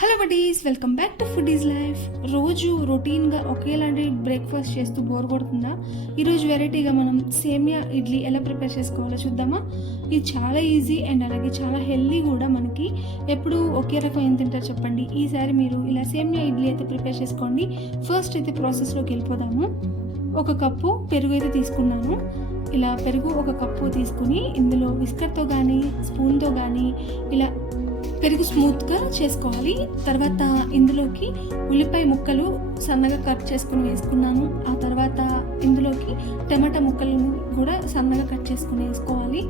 Hello buddies, welcome back to foodies life. రోజు రొటీన్గా ఒకేలాంటి బ్రేక్ఫాస్ట్ చేస్తూ బోర్ కొడుతుందా? ఈరోజు వెరైటీగా మనం సేమియా ఇడ్లీ ఎలా ప్రిపేర్ చేసుకోవాలో చూద్దామా? ఇది చాలా ఈజీ అండ్ అలాగే చాలా హెల్దీ కూడా. మనకి ఎప్పుడు ఒకే రకం ఏం తింటారు చెప్పండి. ఈసారి మీరు ఇలా సేమియా ఇడ్లీ అయితే ప్రిపేర్ చేసుకోండి. ఫస్ట్ అయితే ప్రాసెస్లోకి వెళ్ళిపోదాము. 1 కప్పు పెరుగు అయితే తీసుకున్నాను. ఇలా పెరుగు 1 కప్పు తీసుకుని ఇందులో విస్కర్తో కానీ స్పూన్తో కానీ ఇలా పెరుగు స్మూత్గా చేసుకోవాలి. తర్వాత ఇందులోకి ఉల్లిపాయ ముక్కలు సన్నగా కట్ చేసుకుని వేసుకున్నాను. ఆ తర్వాత ఇందులోకి టమాటా ముక్కలను కూడా సన్నగా కట్ చేసుకుని వేసుకోవాలి.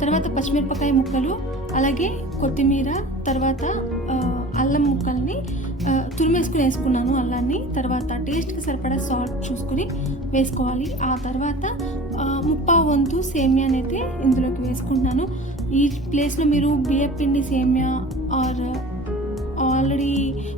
తర్వాత పచ్చిమిరపకాయ ముక్కలు, అలాగే కొత్తిమీర, తర్వాత అల్లం ముక్కల్ని తురిమేసుకుని వేసుకున్నాను అల్లాన్ని. తర్వాత టేస్ట్కి సరిపడా సాల్ట్ చూసుకుని వేసుకోవాలి. ఆ తర్వాత 1/4 వంతు సేమియాని అయితే ఇందులోకి వేసుకుంటున్నాను. ఈ ప్లేస్లో మీరు బియ్యపిండి సేమియా ఆర్ ఆల్రెడీ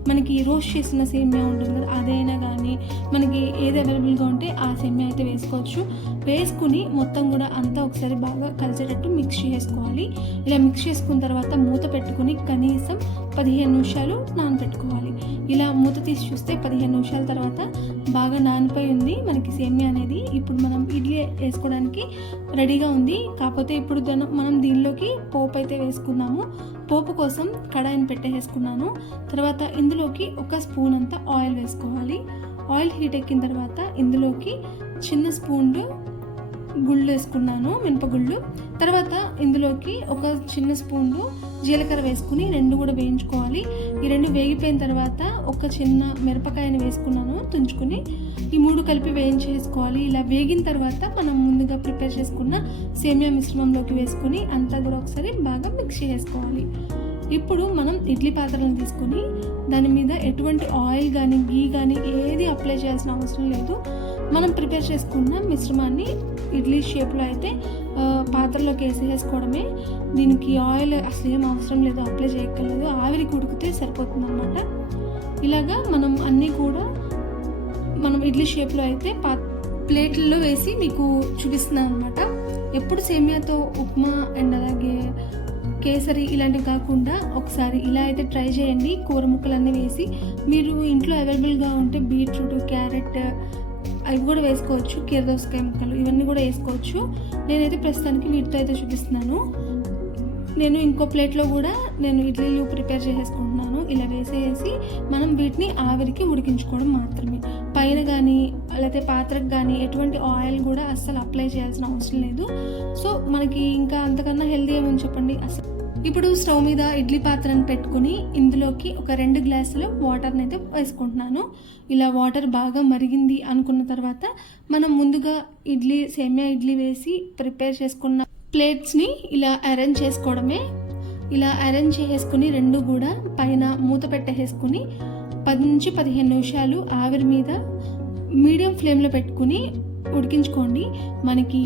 మనకి రోస్ట్ చేసిన సేమియా ఉంటుంది కదా, అదైనా కానీ మనకి ఏది అవైలబుల్గా ఉంటే ఆ సేమియా అయితే వేసుకోవచ్చు. వేసుకుని మొత్తం కూడా అంతా ఒకసారి బాగా కలిసేటట్టు మిక్స్ చేసుకోవాలి. ఇలా మిక్స్ చేసుకున్న తర్వాత మూత పెట్టుకుని కనీసం 15 నిమిషాలు నానబెట్టుకోవాలి. ఇలా మూత తీసి చూస్తే 15 నిమిషాల తర్వాత బాగా నానిపోయి ఉంది మనకి సేమియా అనేది. ఇప్పుడు మనం ఇడ్లీ వేసుకోవడానికి రెడీగా ఉంది. కాకపోతే ఇప్పుడు మనం దీనిలోకి పోపు అయితే వేసుకుందాము. పోపు కోసం కడాయిని పెట్టేసుకున్నాను. తర్వాత ఇందులోకి 1 స్పూన్ అంతా ఆయిల్ వేసుకోవాలి. ఆయిల్ హీట్ ఎక్కిన తర్వాత ఇందులోకి చిన్న స్పూన్లు గుళ్ళు వేసుకున్నాను, మినపగుళ్ళు. తర్వాత ఇందులోకి 1 చిన్న స్పూన్లు జీలకర్ర వేసుకుని 2 కూడా వేయించుకోవాలి. ఈ 2 వేగిపోయిన తర్వాత 1 చిన్న మిరపకాయని వేసుకున్నాను తుంచుకుని. ఈ 3 కలిపి వేయించేసుకోవాలి. ఇలా వేగిన తర్వాత మనం ముందుగా ప్రిపేర్ చేసుకున్న సేమియా మిశ్రమంలోకి వేసుకుని అంతా కూడా ఒకసారి బాగా మిక్స్ చేసుకోవాలి. ఇప్పుడు మనం ఇడ్లీ పాత్రలను తీసుకొని దాని మీద ఎటువంటి ఆయిల్ కానీ గీ కానీ ఏది అప్లై చేయాల్సిన అవసరం లేదు. మనం ప్రిపేర్ చేసుకున్న మిశ్రమాన్ని ఇడ్లీ షేప్లో అయితే పాత్రలోకి వేసేసుకోవడమే. దీనికి ఆయిల్ అసలు ఏం అవసరం లేదు, అప్లై చేయక్కర్లేదు. ఆవిరికి ఉడికితే సరిపోతుంది అన్నమాట. ఇలాగా మనం అన్నీ కూడా మనం ఇడ్లీ షేప్లో అయితే ప్లేట్లలో వేసి మీకు చూపిస్తున్నాను అనమాట. ఎప్పుడు సేమియాతో ఉప్మా అండ్ అలాగే కేసరి ఇలాంటివి కాకుండా ఒకసారి ఇలా అయితే ట్రై చేయండి. కూర ముక్కలన్నీ వేసి మీరు ఇంట్లో అవైలబుల్గా ఉంటే బీట్రూట్, క్యారెట్ అవి కూడా వేసుకోవచ్చు. కీరదోసకాయ ముక్కలు ఇవన్నీ కూడా వేసుకోవచ్చు. నేనైతే ప్రస్తుతానికి వీటితో అయితే చూపిస్తున్నాను. నేను ఇంకో ప్లేట్లో కూడా నేను ఇడ్లీలు ప్రిపేర్ చేసేసుకుంటున్నాను. ఇలా వేసేసి మనం వీటిని ఆవిరికి ఉడికించుకోవడం మాత్రమే. పైన కానీ లేకపోతే పాత్రకు కానీ ఎటువంటి ఆయిల్ కూడా అస్సలు అప్లై చేయాల్సిన అవసరం లేదు. సో మనకి ఇంకా అంతకన్నా హెల్దీ ఏమని చెప్పండి అసలు. ఇప్పుడు స్టవ్ మీద ఇడ్లీ పాత్రను పెట్టుకుని ఇందులోకి 2 గ్లాసులు వాటర్ని అయితే వేసుకుంటున్నాను. ఇలా వాటర్ బాగా మరిగింది అనుకున్న తర్వాత మనం ముందుగా సేమియా ఇడ్లీ వేసి ప్రిపేర్ చేసుకున్న ప్లేట్స్ని ఇలా అరేంజ్ చేసుకోవడమే. ఇలా అరేంజ్ చేసుకుని 2 కూడా పైన మూత పెట్టేసుకుని 10 నుంచి 15 నిమిషాలు ఆవిరి మీద మీడియం ఫ్లేమ్లో పెట్టుకుని ఉడికించుకోండి. మనకి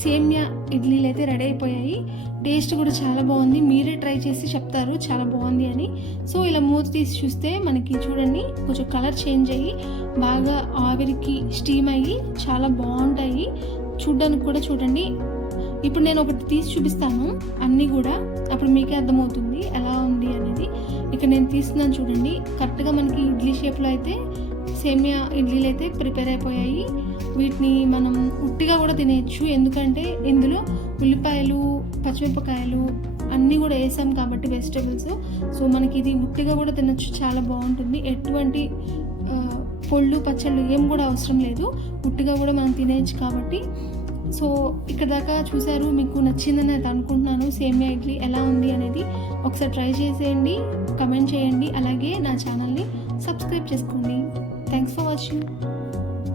సేమియా ఇడ్లీలు అయితే రెడీ అయిపోయాయి. టేస్ట్ కూడా చాలా బాగుంది. మీరే ట్రై చేసి చెప్తారు చాలా బాగుంది అని. సో ఇలా మూత తీసి చూస్తే మనకి చూడండి కొంచెం కలర్ చేంజ్ అయ్యి బాగా ఆవిరికి స్టీమ్ అయ్యి చాలా బాగుంటాయి. చూడ్డానికి కూడా చూడండి. ఇప్పుడు నేను ఒకటి తీసి చూపిస్తాను అన్నీ కూడా, అప్పుడు మీకే అర్థమవుతుంది ఎలా ఉంది అనేది. ఇక్కడ నేను తీస్తున్నాను చూడండి. కరెక్ట్గా మనకి ఇడ్లీ షేప్లో అయితే సేమియా ఇడ్లీలు అయితే ప్రిపేర్ అయిపోయాయి. వీటిని మనం ఉట్టిగా కూడా తినేయచ్చు, ఎందుకంటే ఇందులో ఉల్లిపాయలు, పచ్చిమిరపకాయలు అన్నీ కూడా వేసాం కాబట్టి వెజిటేబుల్స్. సో మనకి ఇది ఉట్టిగా కూడా తినచ్చు, చాలా బాగుంటుంది. ఎటువంటి పొళ్ళు పచ్చళ్ళు ఏం కూడా అవసరం లేదు, ఉట్టిగా కూడా మనం తినేయచ్చు కాబట్టి. సో ఇక్కడ దాకా చూసారు, మీకు నచ్చిందని అయితే అనుకుంటున్నాను. సేమియా ఇడ్లీ ఎలా ఉంది అనేది ఒకసారి ట్రై చేసేయండి, కమెంట్ చేయండి, అలాగే నా ఛానల్ని సబ్స్క్రైబ్ చేసుకోండి. Thanks for watching.